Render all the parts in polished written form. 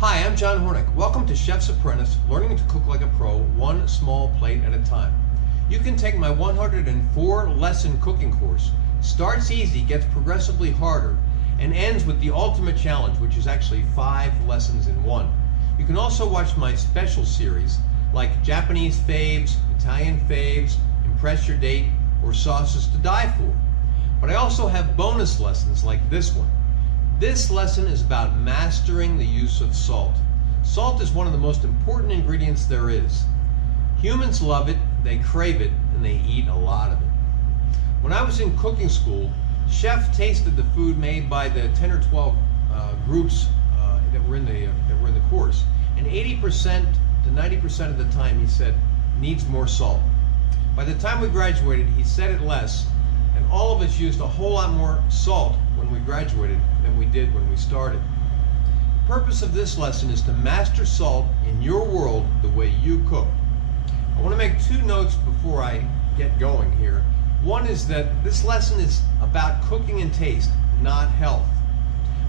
Hi, I'm John Hornick. Welcome to Chef's Apprentice, learning to cook like a pro, one small plate at a time. You can take my 104 lesson cooking course. Starts easy, gets progressively harder, and ends with the ultimate challenge, which is actually 5 lessons in one. You can also watch my special series like Japanese faves, Italian faves, Impress Your Date, or Sauces to Die For. But I also have bonus lessons like this one. This lesson is about mastering the use of salt. Salt is one of the most important ingredients there is. Humans love it, they crave it, and they eat a lot of it. When I was in cooking school, chef tasted the food made by the 10 or 12 groups that were in the course, and 80% to 90% of the time he said, needs more salt. By the time we graduated, he said it less, and all of us used a whole lot more salt when we graduated than we did when we started. The purpose of this lesson is to master salt in your world the way you cook. I want to make 2 notes before I get going here. One is that this lesson is about cooking and taste, not health.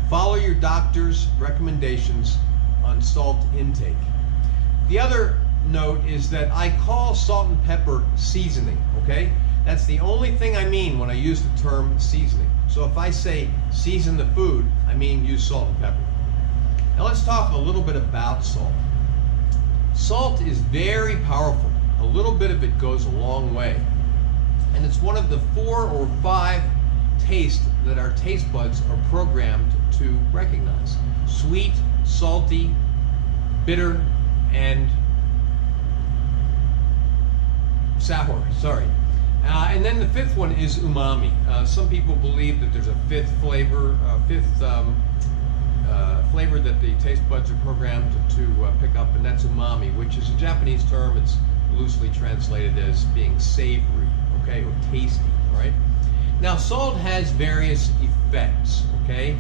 Follow your doctor's recommendations on salt intake. The other note is that I call salt and pepper seasoning, okay? That's the only thing I mean when I use the term seasoning. So if I say season the food, I mean use salt and pepper. Now let's talk a little bit about salt. Salt is very powerful. A little bit of it goes a long way. And it's one of the 4 or 5 tastes that our taste buds are programmed to recognize. Sweet, salty, bitter, and sour, sorry. And then the 5th one is umami. Some people believe that there's a 5th flavor, flavor that the taste buds are programmed to pick up, and that's umami, which is a Japanese term. It's loosely translated as being savory, okay, or tasty, right? Now, salt has various effects, okay?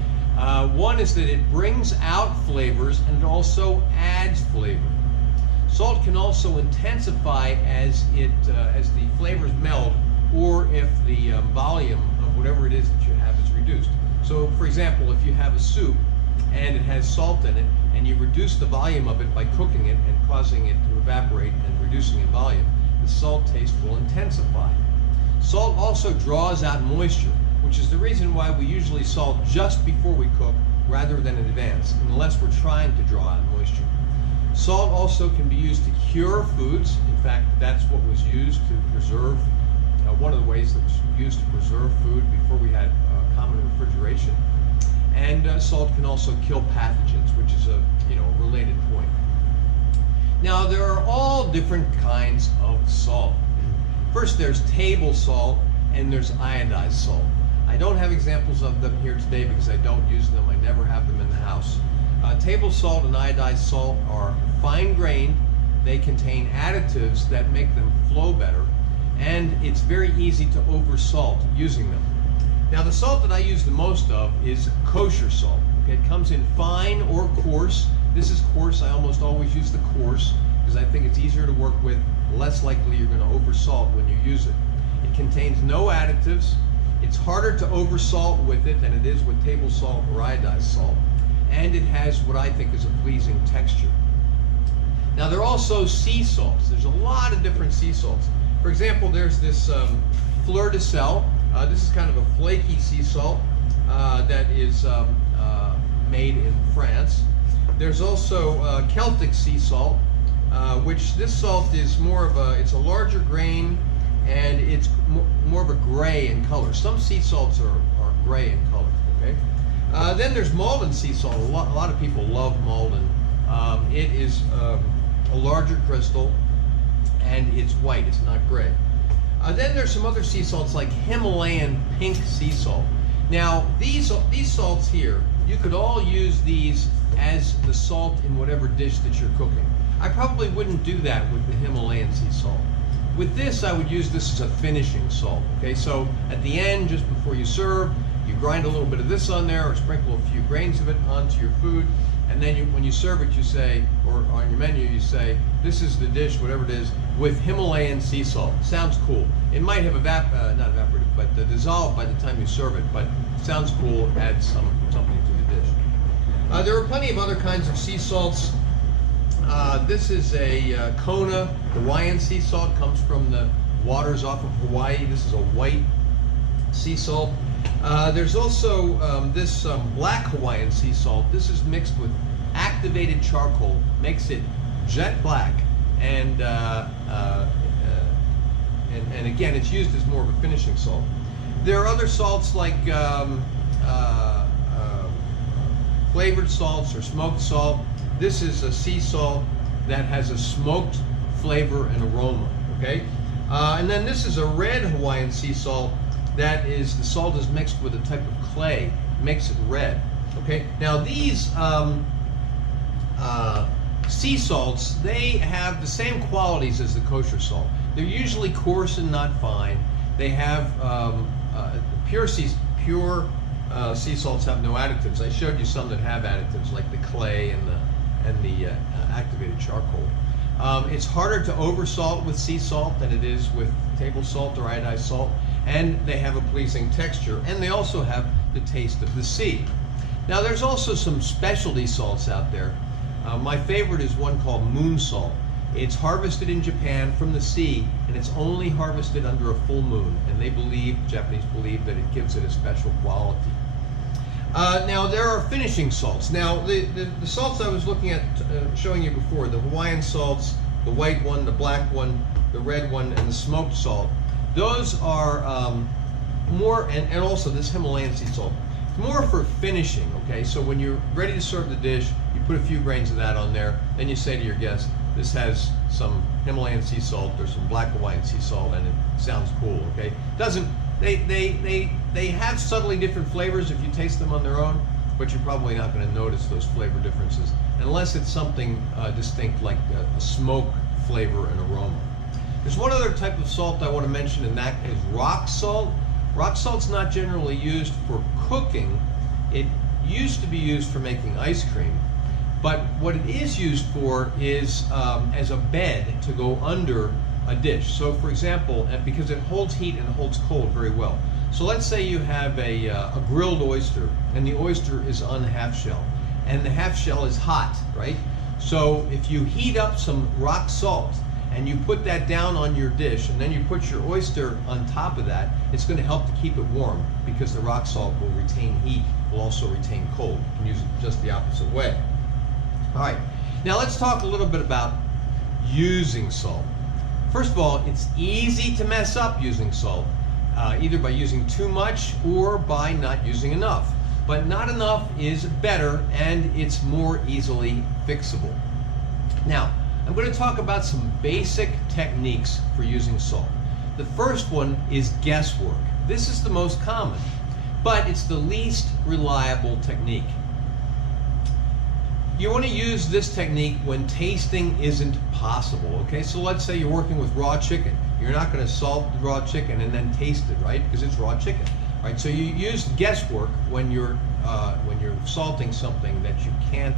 One is that it brings out flavors and it also adds flavor. Salt can also intensify as the flavors meld, or if the volume of whatever it is that you have is reduced. So, for example, if you have a soup and it has salt in it, and you reduce the volume of it by cooking it and causing it to evaporate and reducing in volume, the salt taste will intensify. Salt also draws out moisture, which is the reason why we usually salt just before we cook rather than in advance, unless we're trying to draw out moisture. Salt also can be used to cure foods. In fact, that's what was used to preserve, one of the ways that was used to preserve food before we had common refrigeration. And salt can also kill pathogens, which is a related point. Now, there are all different kinds of salt. First, there's table salt and there's iodized salt. I don't have examples of them here today because I don't use them. I never have them in the house. Table salt and iodized salt are fine-grained. They contain additives that make them flow better, and it's very easy to oversalt using them. Now, the salt that I use the most of is kosher salt. Okay, it comes in fine or coarse. This is coarse. I almost always use the coarse because I think it's easier to work with, less likely you're going to oversalt when you use it. It contains no additives. It's harder to oversalt with it than it is with table salt or iodized salt. And it has what I think is a pleasing texture. Now, there are also sea salts. There's a lot of different sea salts. For example, there's this fleur de sel. This is kind of a flaky sea salt that is made in France. There's also Celtic sea salt, which this salt is it's a larger grain, and it's more of a gray in color. Some sea salts are gray in color, okay? Then there's Malden Sea Salt. A lot of people love Malden. It is a larger crystal, and it's white. It's not gray. Then there's some other sea salts like Himalayan pink sea salt. Now, these salts here, you could all use these as the salt in whatever dish that you're cooking. I probably wouldn't do that with the Himalayan sea salt. With this, I would use this as a finishing salt. Okay, so at the end, just before you serve, you grind a little bit of this on there, or sprinkle a few grains of it onto your food, and then when you serve it, you say, or on your menu, you say, this is the dish, whatever it is, with Himalayan sea salt. Sounds cool. It might have not evaporated, but dissolved by the time you serve it, but sounds cool, adds something to the dish. There are plenty of other kinds of sea salts. This is a Kona Hawaiian sea salt, comes from the waters off of Hawaii. This is a white sea salt. There's also this black Hawaiian sea salt. This is mixed with activated charcoal, makes it jet black, and again, it's used as more of a finishing salt. There are other salts like flavored salts or smoked salt. This is a sea salt that has a smoked flavor and aroma, okay? And then this is a red Hawaiian sea salt. That is, the salt is mixed with a type of clay, makes it red, okay? Now these sea salts, they have the same qualities as the kosher salt. They're usually coarse and not fine. They have pure sea salts have no additives. I showed you some that have additives, like the clay and the activated charcoal. It's harder to oversalt with sea salt than it is with table salt or iodized salt, and they have a pleasing texture, and they also have the taste of the sea. Now there's also some specialty salts out there. My favorite is one called moon salt. It's harvested in Japan from the sea, and it's only harvested under a full moon, and Japanese believe that it gives it a special quality. Now there are finishing salts. Now the salts I was looking at, showing you before, the Hawaiian salts, the white one, the black one, the red one, and the smoked salt, those are more, and also this Himalayan sea salt, more for finishing, okay? So when you're ready to serve the dish, you put a few grains of that on there, then you say to your guest, this has some Himalayan sea salt or some black Hawaiian sea salt, and it sounds cool, okay? They have subtly different flavors if you taste them on their own, but you're probably not going to notice those flavor differences unless it's something distinct like a smoke flavor and aroma. There's one other type of salt I want to mention, and that is rock salt. Rock salt's not generally used for cooking. It used to be used for making ice cream, but what it is used for is as a bed to go under a dish. So for example, because it holds heat and holds cold very well. So let's say you have a grilled oyster, and the oyster is on half shell, and the half shell is hot, right? So if you heat up some rock salt and you put that down on your dish, and then you put your oyster on top of that, it's going to help to keep it warm, because the rock salt will retain heat, will also retain cold. You can use it just the opposite way. All right, now let's talk a little bit about using salt. First of all, it's easy to mess up using salt, either by using too much or by not using enough. But not enough is better, and it's more easily fixable. Now, I'm going to talk about some basic techniques for using salt. The first one is guesswork. This is the most common, but it's the least reliable technique. You want to use this technique when tasting isn't possible, okay? So let's say you're working with raw chicken. You're not going to salt the raw chicken and then taste it, right? Because it's raw chicken, right? So you use guesswork when you're salting something that you can't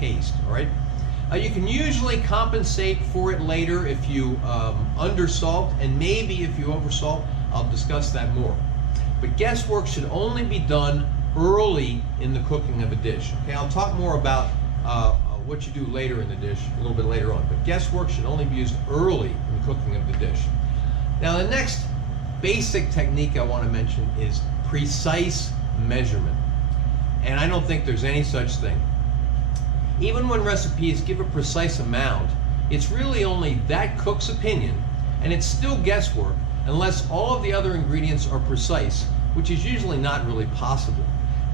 taste, all right? You can usually compensate for it later if you undersalt, and maybe if you oversalt. I'll discuss that more. But guesswork should only be done early in the cooking of a dish. Okay, I'll talk more about what you do later in the dish a little bit later on. But guesswork should only be used early in the cooking of the dish. Now, the next basic technique I want to mention is precise measurement. And I don't think there's any such thing. Even when recipes give a precise amount, it's really only that cook's opinion, and it's still guesswork unless all of the other ingredients are precise, which is usually not really possible,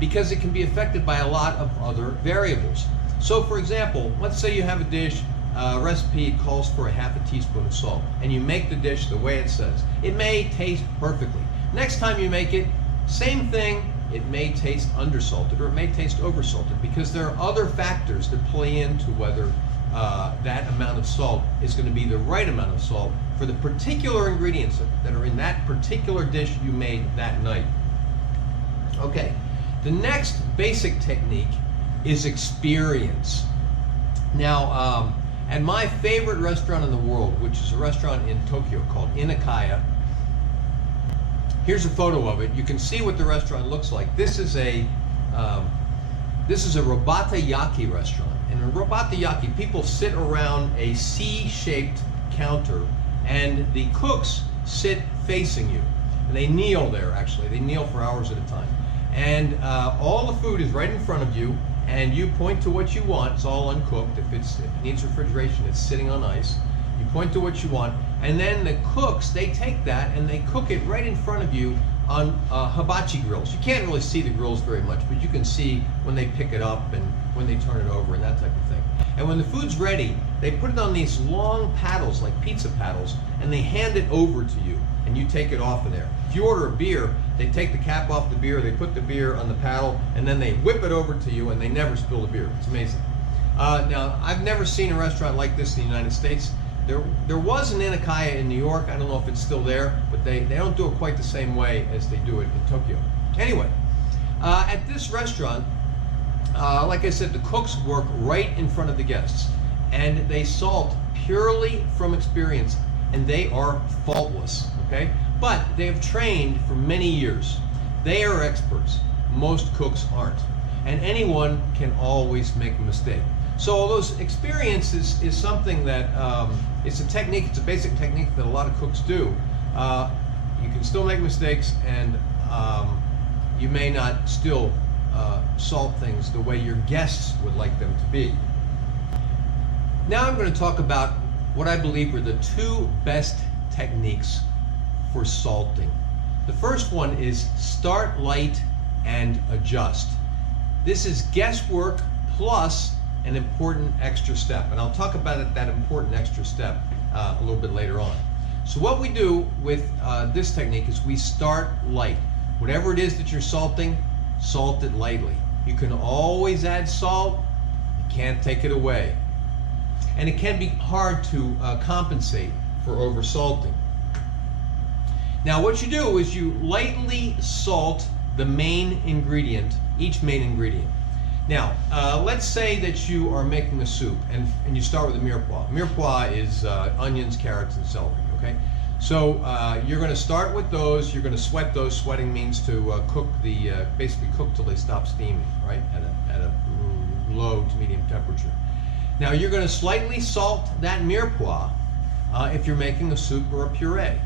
because it can be affected by a lot of other variables. So for example, let's say you have a dish, recipe calls for a half a teaspoon of salt, and you make the dish the way it says. It may taste perfectly. Next time you make it, same thing, it may taste undersalted or it may taste oversalted, because there are other factors that play into whether that amount of salt is going to be the right amount of salt for the particular ingredients that are in that particular dish you made that night. Okay, the next basic technique is experience. Now, at my favorite restaurant in the world, which is a restaurant in Tokyo called Inakaya, here's a photo of it. You can see what the restaurant looks like. This is a This is a robata yaki restaurant. In a robata yaki, people sit around a C-shaped counter, and the cooks sit facing you. And they kneel there, actually. They kneel for hours at a time. And all the food is right in front of you, and you point to what you want. It's all uncooked. If it needs refrigeration, it's sitting on ice. You point to what you want, and then the cooks, they take that and they cook it right in front of you on hibachi grills. You can't really see the grills very much, but you can see when they pick it up and when they turn it over and that type of thing. And when the food's ready, they put it on these long paddles, like pizza paddles, and they hand it over to you, and you take it off of there. If you order a beer, they take the cap off the beer, they put the beer on the paddle, and then they whip it over to you, and they never spill the beer. It's amazing. Now, I've never seen a restaurant like this in the United States. There was an Inakaya in New York. I don't know if it's still there, but they don't do it quite the same way as they do it in Tokyo. Anyway, at this restaurant, like I said, the cooks work right in front of the guests, and they salt purely from experience, and they are faultless, okay? But they have trained for many years. They are experts. Most cooks aren't. And anyone can always make a mistake. So although experience is something that, it's a technique, it's a basic technique that a lot of cooks do, you can still make mistakes, and you may not still salt things the way your guests would like them to be. Now I'm going to talk about what I believe are the two best techniques for salting. The first one is start light and adjust. This is guesswork plus an important extra step, and I'll talk about it, that important extra step a little bit later on. So what we do with this technique is we start light. Whatever it is that you're salting, salt it lightly. You can always add salt, you can't take it away. And it can be hard to compensate for over salting. Now what you do is you lightly salt the main ingredient, each main ingredient. Now, let's say that you are making a soup, and you start with a mirepoix. Mirepoix is onions, carrots, and celery, okay? So you're going to start with those, you're going to sweat those. Sweating means to cook basically cook till they stop steaming, right? At a low to medium temperature. Now you're going to slightly salt that mirepoix if you're making a soup or a puree.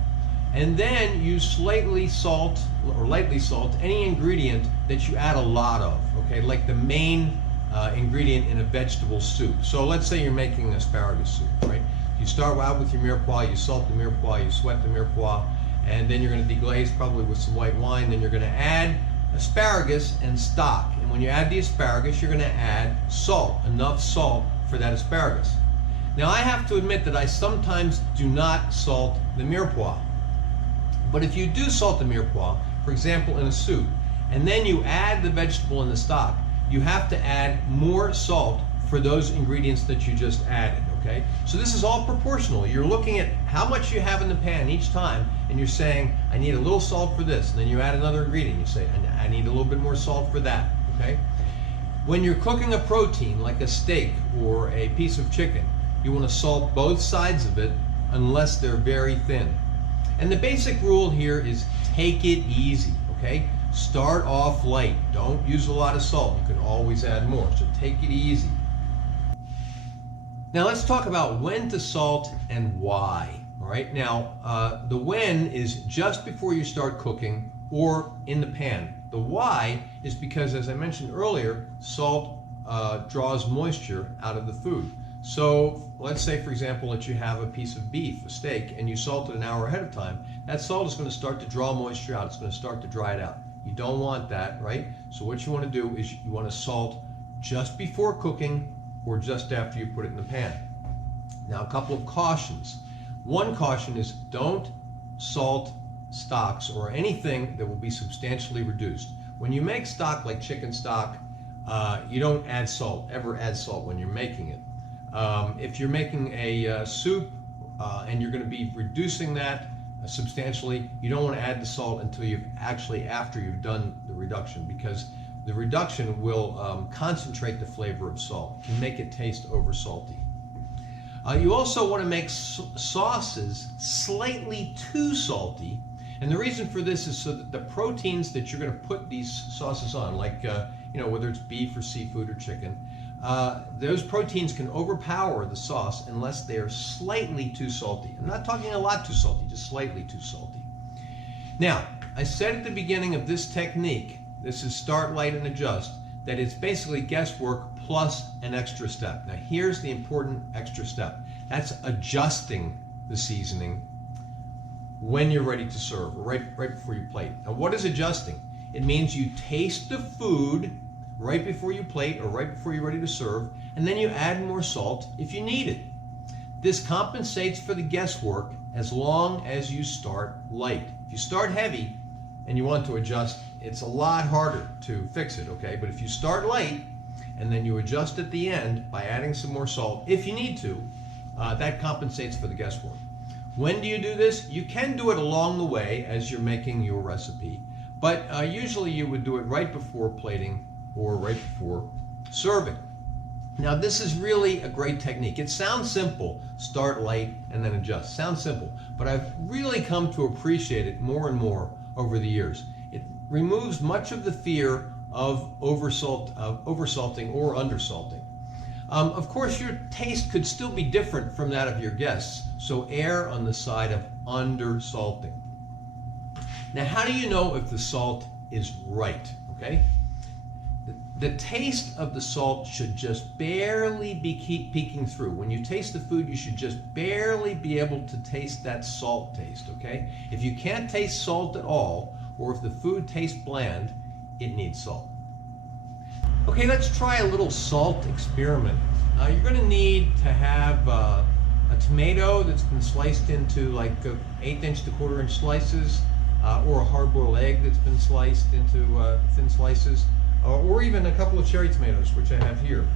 And then you slightly salt or lightly salt any ingredient that you add a lot of, okay? Like the main ingredient in a vegetable soup. So let's say you're making asparagus soup, right? You start out with your mirepoix, you salt the mirepoix, you sweat the mirepoix, and then you're going to deglaze probably with some white wine. Then you're going to add asparagus and stock. And when you add the asparagus, you're going to add salt, enough salt for that asparagus. Now I have to admit that I sometimes do not salt the mirepoix. But if you do salt the mirepoix, for example in a soup, and then you add the vegetable and the stock, you have to add more salt for those ingredients that you just added, okay? So this is all proportional. You're looking at how much you have in the pan each time, and you're saying, I need a little salt for this, and then you add another ingredient. You say, I need a little bit more salt for that, okay? When you're cooking a protein, like a steak or a piece of chicken, you want to salt both sides of it unless they're very thin. And the basic rule here is take it easy, okay? Start off light. Don't use a lot of salt. You can always add more, so take it easy. Now let's talk about when to salt and why, all right? Now, the when is just before you start cooking or in the pan. The why is because, as I mentioned earlier, salt draws moisture out of the food. So let's say, for example, that you have a piece of beef, a steak, and you salt it an hour ahead of time. That salt is going to start to draw moisture out. It's going to start to dry it out. You don't want that, right? So what you want to do is you want to salt just before cooking or just after you put it in the pan. Now, a couple of cautions. One caution is don't salt stocks or anything that will be substantially reduced. When you make stock like chicken stock, you don't add salt, ever add salt when you're making it. If you're making a soup and you're going to be reducing that substantially, you don't want to add the salt until after you've done the reduction, because the reduction will concentrate the flavor of salt, can make it taste over salty. You also want to make sauces slightly too salty, and the reason for this is so that the proteins that you're going to put these sauces on, like whether it's beef or seafood or chicken, those proteins can overpower the sauce unless they are slightly too salty. I'm not talking a lot too salty, just slightly too salty. Now, I said at the beginning of this technique, this is start, light, and adjust, that it's basically guesswork plus an extra step. Now, here's the important extra step. That's adjusting the seasoning when you're ready to serve, or right before you plate. Now, what is adjusting? It means you taste the food right before you plate or right before you're ready to serve, and then you add more salt if you need it. This compensates for the guesswork as long as you start light. If you start heavy and you want to adjust, it's a lot harder to fix it, okay? But if you start light and then you adjust at the end by adding some more salt, if you need to, that compensates for the guesswork. When do you do this? You can do it along the way as you're making your recipe, but usually you would do it right before plating or right before serving. Now, this is really a great technique. It sounds simple, start light and then adjust. Sounds simple, but I've really come to appreciate it more and more over the years. It removes much of the fear of oversalting or undersalting. Of course, your taste could still be different from that of your guests, so err on the side of undersalting. Now, how do you know if the salt is right? Okay, the taste of the salt should just barely be peeking through. When you taste the food, you should just barely be able to taste that salt taste, okay? If you can't taste salt at all, or if the food tastes bland, it needs salt. Okay, let's try a little salt experiment. You're going to need to have a tomato that's been sliced into like 1/8 to 1/4 inch slices, or a hard-boiled egg that's been sliced into thin slices, or even a couple of cherry tomatoes, which I have here.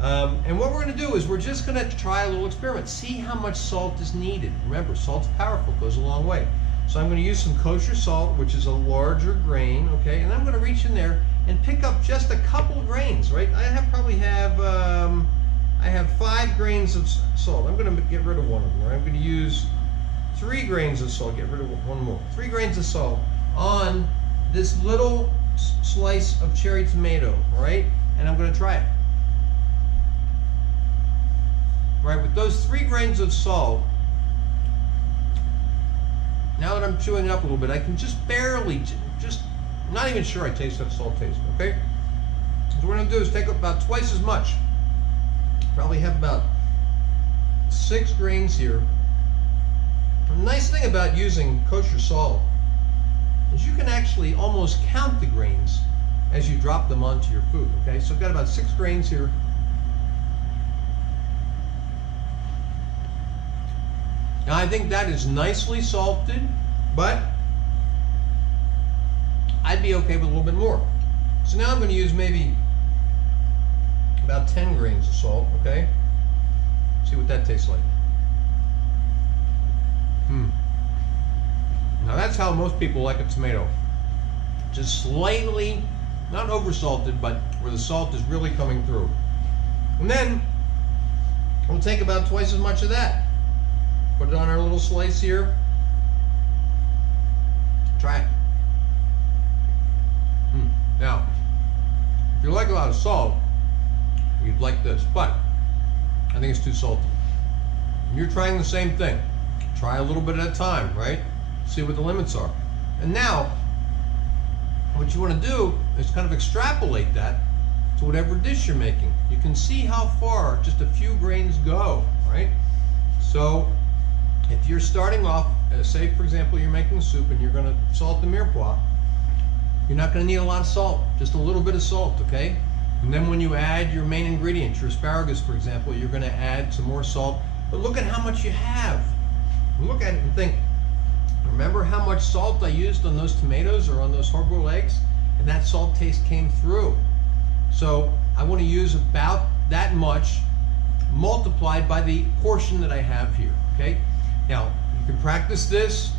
And what we're going to do is we're just going to try a little experiment, see how much salt is needed. Remember, salt's powerful, goes a long way. So I'm going to use some kosher salt, which is a larger grain, okay? And I'm going to reach in there and pick up just a couple grains, right? I have 5 grains of salt. I'm going to get rid of one of them, right? I'm going to use 3 grains of salt, get rid of one more. 3 grains of salt on this little slice of cherry tomato, right? And I'm going to try it. Right, with those 3 grains of salt, now that I'm chewing it up a little bit, I can just barely, not even sure I taste that salt taste, okay? So what I'm going to do is take about twice as much. Probably have about 6 grains here. The nice thing about using kosher salt is you can actually almost count the grains as you drop them onto your food, okay? So I've got about 6 grains here. Now I think that is nicely salted, but I'd be okay with a little bit more. So now I'm going to use maybe about 10 grains of salt, okay? See what that tastes like. Now that's how most people like a tomato. Just slightly, not oversalted, but where the salt is really coming through. And then we'll take about twice as much of that. Put it on our little slice here. Try it. Now, if you like a lot of salt, you'd like this, but I think it's too salty. And you're trying the same thing. Try a little bit at a time, right? See what the limits are. And now, what you want to do is kind of extrapolate that to whatever dish you're making. You can see how far just a few grains go, right? So, if you're starting off, say for example you're making soup and you're going to salt the mirepoix, you're not going to need a lot of salt, just a little bit of salt, okay? And then when you add your main ingredient, your asparagus for example, you're going to add some more salt. But look at how much you have. Look at it and think, remember how much salt I used on those tomatoes or on those hard-boiled eggs? And that salt taste came through. So I want to use about that much multiplied by the portion that I have here, okay? Now, you can practice this.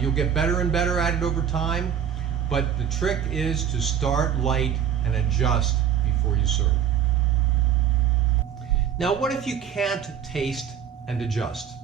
You'll get better and better at it over time. But the trick is to start light and adjust before you serve. Now, what if you can't taste and adjust?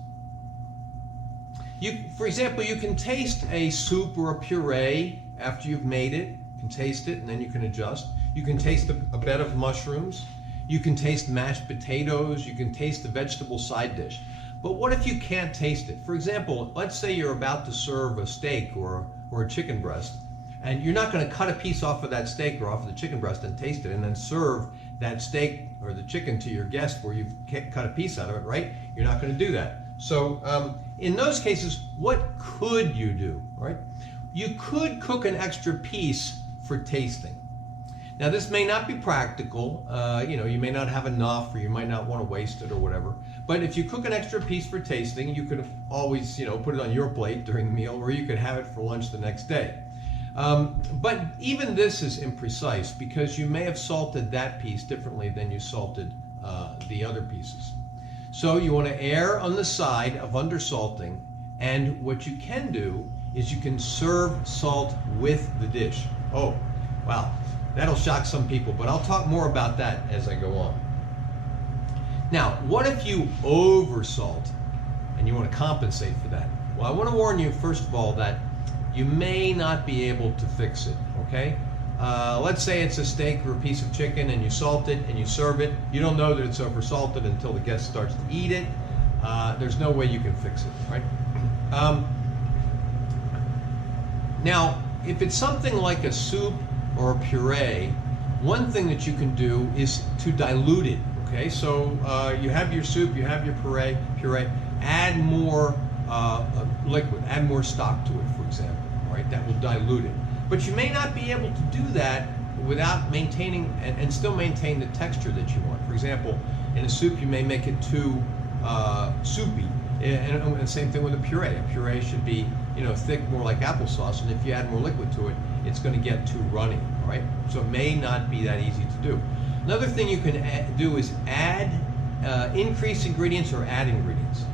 For example, you can taste a soup or a puree after you've made it. You can taste it and then you can adjust. You can taste a bed of mushrooms. You can taste mashed potatoes. You can taste the vegetable side dish. But what if you can't taste it? For example, let's say you're about to serve a steak or a chicken breast, and you're not going to cut a piece off of that steak or off of the chicken breast and taste it and then serve that steak or the chicken to your guest where you've cut a piece out of it, right? You're not going to do that. So in those cases, what could you do, right? You could cook an extra piece for tasting. Now this may not be practical, you may not have enough or you might not want to waste it or whatever, but if you cook an extra piece for tasting, you could always, put it on your plate during the meal, or you could have it for lunch the next day. But even this is imprecise because you may have salted that piece differently than you salted the other pieces. So you want to err on the side of undersalting, and what you can do is you can serve salt with the dish. Oh, wow, that'll shock some people, but I'll talk more about that as I go on. Now, what if you oversalt and you want to compensate for that? Well, I want to warn you, first of all, that you may not be able to fix it, okay? Let's say it's a steak or a piece of chicken and you salt it and you serve it. You don't know that it's oversalted until the guest starts to eat it. There's no way you can fix it, right? Now, if it's something like a soup or a puree, one thing that you can do is to dilute it, okay? So you have your soup, you have your puree, add more liquid, add more stock to it, for example, right? That will dilute it. But you may not be able to do that without maintaining and still maintain the texture that you want. For example, in a soup you may make it too soupy, and same thing with a puree. A puree should be thick, more like applesauce, and if you add more liquid to it, it's going to get too runny, right? So it may not be that easy to do. Another thing you can do is add, increase ingredients or add ingredients.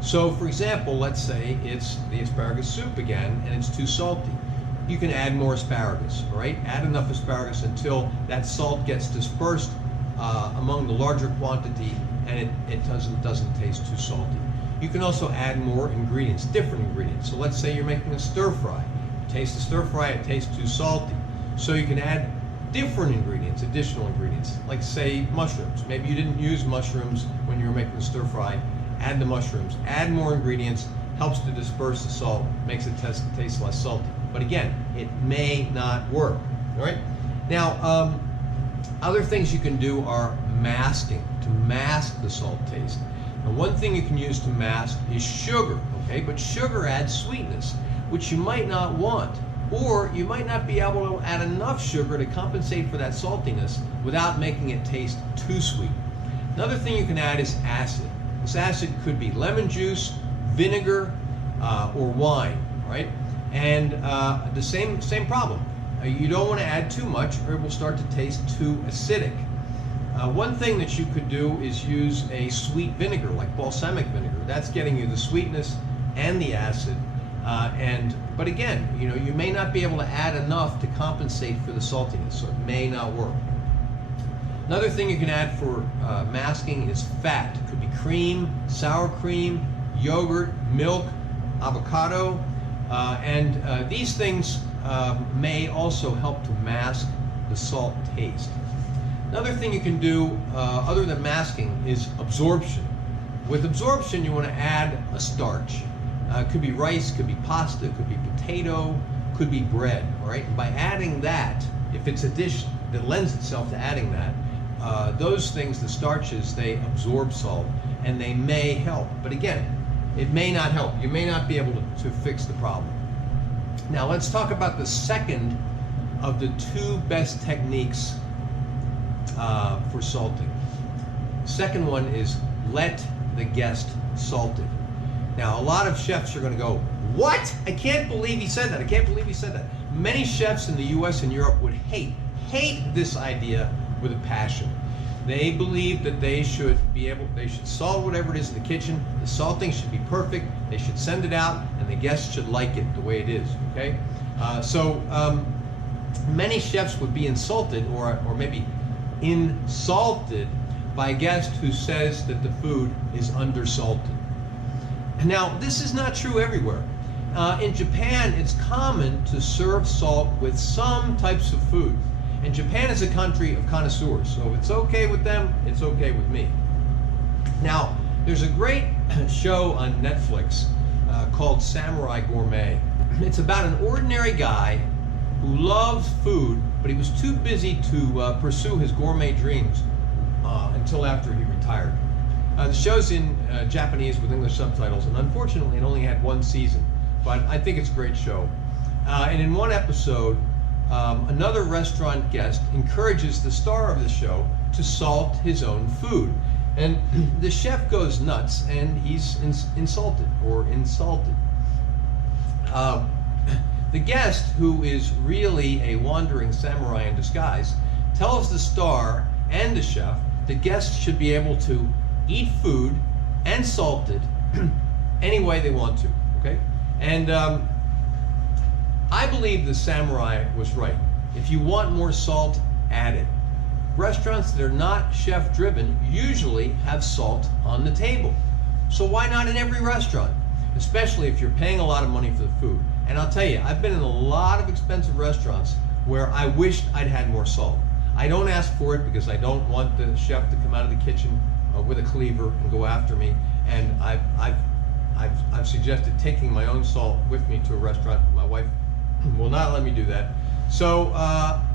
So for example, let's say it's the asparagus soup again and it's too salty. You can add more asparagus, right? Add enough asparagus until that salt gets dispersed among the larger quantity and it doesn't taste too salty. You can also add more ingredients, different ingredients. So let's say you're making a stir fry. You taste the stir fry, it tastes too salty. So you can add different ingredients, additional ingredients, like say mushrooms. Maybe you didn't use mushrooms when you were making the stir fry. Add the mushrooms, add more ingredients, helps to disperse the salt, makes it taste less salty. But again, it may not work, all right? Now, other things you can do are masking, to mask the salt taste. Now, one thing you can use to mask is sugar, okay? But sugar adds sweetness, which you might not want. Or you might not be able to add enough sugar to compensate for that saltiness without making it taste too sweet. Another thing you can add is acid. This acid could be lemon juice, vinegar, or wine, right? And the same problem. You don't want to add too much or it will start to taste too acidic. One thing that you could do is use a sweet vinegar, like balsamic vinegar. That's getting you the sweetness and the acid. But again, you may not be able to add enough to compensate for the saltiness, so it may not work. Another thing you can add for masking is fat. It could be cream, sour cream, yogurt, milk, avocado, and these things may also help to mask the salt taste. Another thing you can do other than masking is absorption. With absorption, you want to add a starch. It could be rice, could be pasta, could be potato, could be bread, all right? And by adding that, if it's a dish that lends itself to adding that, those things, the starches, they absorb salt and they may help. But again, it may not help. You may not be able to fix the problem. Now let's talk about the second of the two best techniques for salting. Second one is let the guest salt it. Now a lot of chefs are going to go, what? I can't believe he said that. I can't believe he said that. Many chefs in the US and Europe would hate this idea with a passion. They believe that they should salt whatever it is in the kitchen. The salting should be perfect. They should send it out, and the guests should like it the way it is. Okay, so many chefs would be insulted, or maybe insulted, by a guest who says that the food is undersalted. Now, this is not true everywhere. In Japan, it's common to serve salt with some types of food. And Japan is a country of connoisseurs, so if it's okay with them, it's okay with me. Now, there's a great show on Netflix called Samurai Gourmet. It's about an ordinary guy who loves food, but he was too busy to pursue his gourmet dreams until after he retired. The show's in Japanese with English subtitles, and unfortunately it only had one season, but I think it's a great show. And in one episode, another restaurant guest encourages the star of the show to salt his own food. And the chef goes nuts, and he's insulted. The guest, who is really a wandering samurai in disguise, tells the star and the chef that guests should be able to eat food and salt it any way they want to, okay? And I believe the samurai was right. If you want more salt, add it. Restaurants that are not chef-driven usually have salt on the table. So why not in every restaurant? Especially if you're paying a lot of money for the food. And I'll tell you, I've been in a lot of expensive restaurants where I wished I'd had more salt. I don't ask for it because I don't want the chef to come out of the kitchen with a cleaver and go after me. And I've suggested taking my own salt with me to a restaurant. My wife will not let me do that. So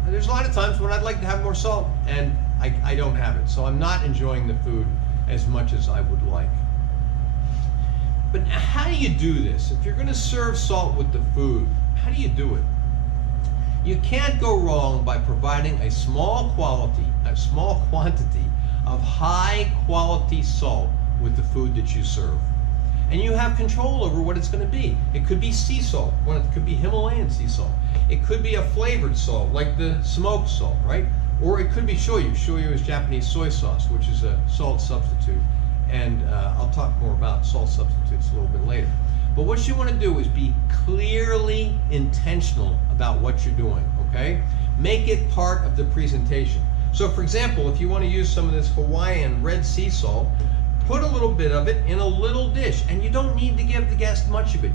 there's a lot of times when I'd like to have more salt, and I don't have it. So I'm not enjoying the food as much as I would like. But how do you do this? If you're going to serve salt with the food, how do you do it? You can't go wrong by providing a small quantity of high quality salt with the food that you serve. And you have control over what it's going to be. It could be sea salt, it could be Himalayan sea salt. It could be a flavored salt, like the smoked salt, right? Or it could be shoyu. Shoyu is Japanese soy sauce, which is a salt substitute. And I'll talk more about salt substitutes a little bit later. But what you want to do is be clearly intentional about what you're doing, okay? Make it part of the presentation. So for example, if you want to use some of this Hawaiian red sea salt, put a little bit of it in a little dish, and you don't need to give the guest much of it.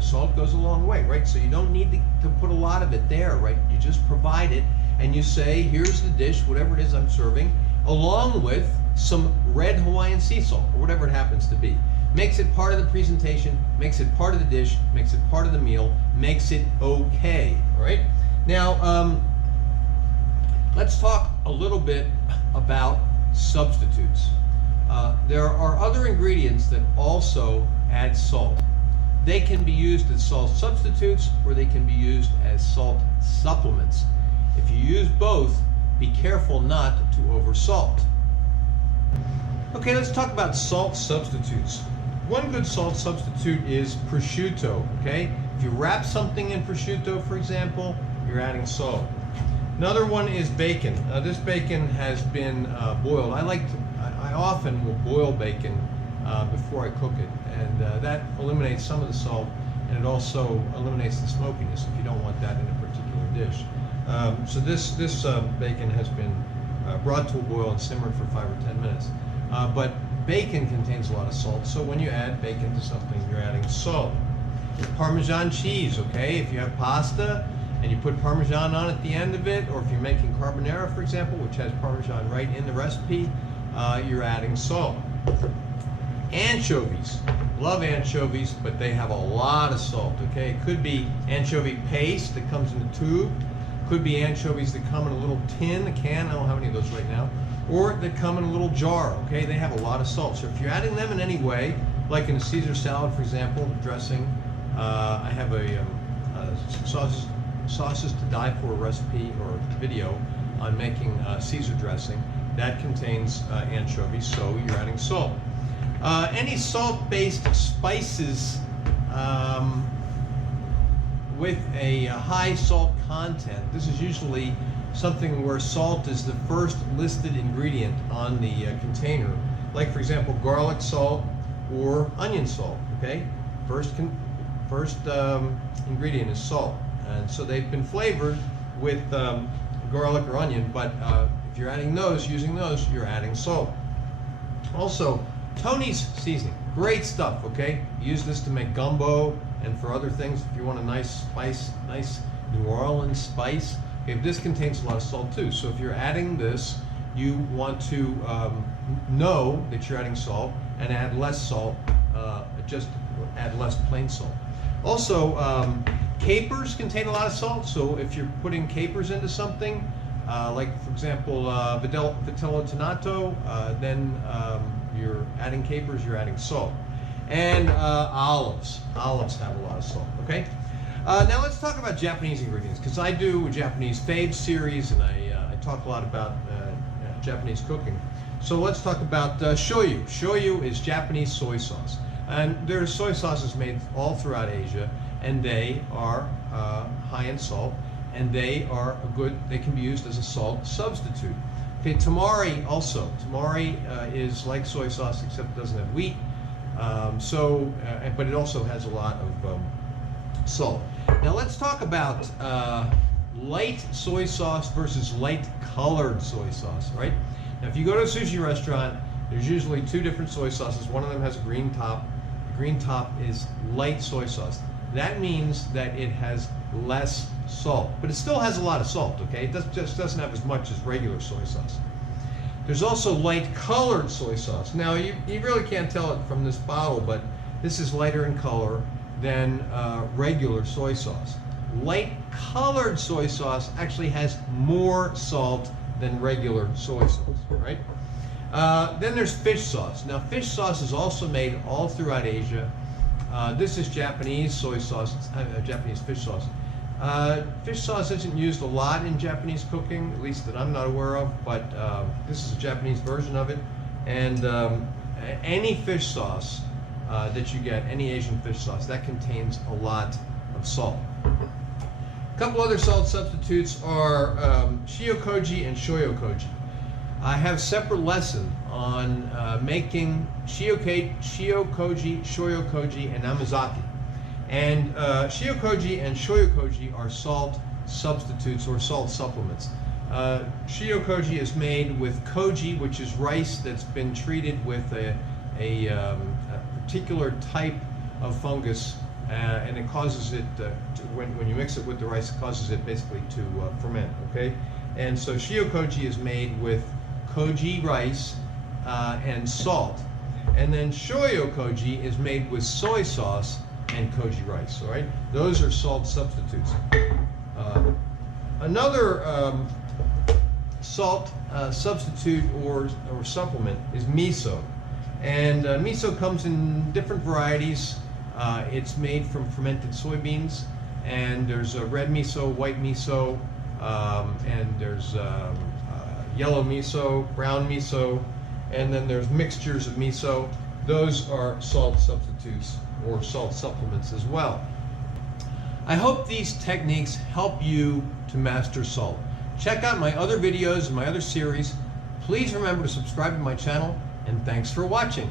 Salt goes a long way, right? So you don't need to put a lot of it there, right? You just provide it, and you say, here's the dish, whatever it is I'm serving, along with some red Hawaiian sea salt, or whatever it happens to be. Makes it part of the presentation, makes it part of the dish, makes it part of the meal, makes it okay, all right? Now, let's talk a little bit about substitutes. There are other ingredients that also add salt. They can be used as salt substitutes, or they can be used as salt supplements. If you use both, be careful not to oversalt. Okay, let's talk about salt substitutes. One good salt substitute is prosciutto, okay? If you wrap something in prosciutto, for example, you're adding salt. Another one is bacon. This bacon has been boiled. I often will boil bacon before I cook it, and that eliminates some of the salt, and it also eliminates the smokiness if you don't want that in a particular dish. So this bacon has been brought to a boil and simmered for 5 or 10 minutes. But bacon contains a lot of salt, so when you add bacon to something, you're adding salt. Parmesan cheese, okay? If you have pasta and you put Parmesan on at the end of it, or if you're making carbonara, for example, which has Parmesan right in the recipe, you're adding salt. Anchovies. Love anchovies, but they have a lot of salt, okay? It could be anchovy paste that comes in a tube. Could be anchovies that come in a little tin, a can, I don't have any of those right now, or that come in a little jar, okay? They have a lot of salt. So if you're adding them in any way, like in a Caesar salad, for example, dressing, I have a sauces to die for recipe or video on making Caesar dressing. That contains anchovies, so you're adding salt. Any salt-based spices with a high salt content, this is usually something where salt is the first listed ingredient on the container. Like, for example, garlic salt or onion salt, okay? First ingredient is salt. And so they've been flavored with garlic or onion, but if you're adding those, using those, you're adding salt. Also, Tony's seasoning, great stuff, okay? Use this to make gumbo, and for other things, if you want a nice spice, nice New Orleans spice, okay, this contains a lot of salt too. So if you're adding this, you want to know that you're adding salt and add less salt, just add less plain salt. Also, capers contain a lot of salt, so if you're putting capers into something, like for example vitello tonato, then you're adding capers, you're adding salt. And olives have a lot of salt, okay? Now let's talk about Japanese ingredients, because I do a Japanese fave series and I talk a lot about Japanese cooking. So let's talk about shoyu. Shoyu is Japanese soy sauce. And there are soy sauces made all throughout Asia, and they are high in salt, and they are they can be used as a salt substitute. Okay, tamari also. Tamari is like soy sauce except it doesn't have wheat, but it also has a lot of salt. Now let's talk about light soy sauce versus light colored soy sauce, right? Now if you go to a sushi restaurant, there's usually two different soy sauces. One of them has a green top. The green top is light soy sauce. That means that it has less salt, but it still has a lot of salt, okay? It just doesn't have as much as regular soy sauce. There's also light colored soy sauce. Now you really can't tell it from this bottle, but this is lighter in color than regular soy sauce. Light colored soy sauce actually has more salt than regular soy sauce, right? Then there's fish sauce. Now fish sauce is also made all throughout Asia. This is Japanese soy sauce, Japanese fish sauce. Fish sauce isn't used a lot in Japanese cooking, at least that I'm not aware of, but this is a Japanese version of it. And any fish sauce that you get, any Asian fish sauce, that contains a lot of salt. A couple other salt substitutes are Shiokoji and Shiokoji. I have a separate lesson on making Shiokoji, Shiokoji, and Amazaki. And Shiokoji and Shiokoji are salt substitutes or salt supplements. Shiokoji is made with koji, which is rice that's been treated with a particular type of fungus, and it causes it, when you mix it with the rice, it causes it basically to ferment, okay? And so Shiokoji is made with koji rice and salt. And then Shiokoji is made with soy sauce and koji rice, all right? Those are salt substitutes. Another salt substitute or supplement is miso. And miso comes in different varieties. It's made from fermented soybeans, and there's a red miso, white miso, and there's yellow miso, brown miso, and then there's mixtures of miso. Those are salt substitutes or salt supplements as well. I hope these techniques help you to master salt. Check out my other videos and my other series. Please remember to subscribe to my channel, and thanks for watching.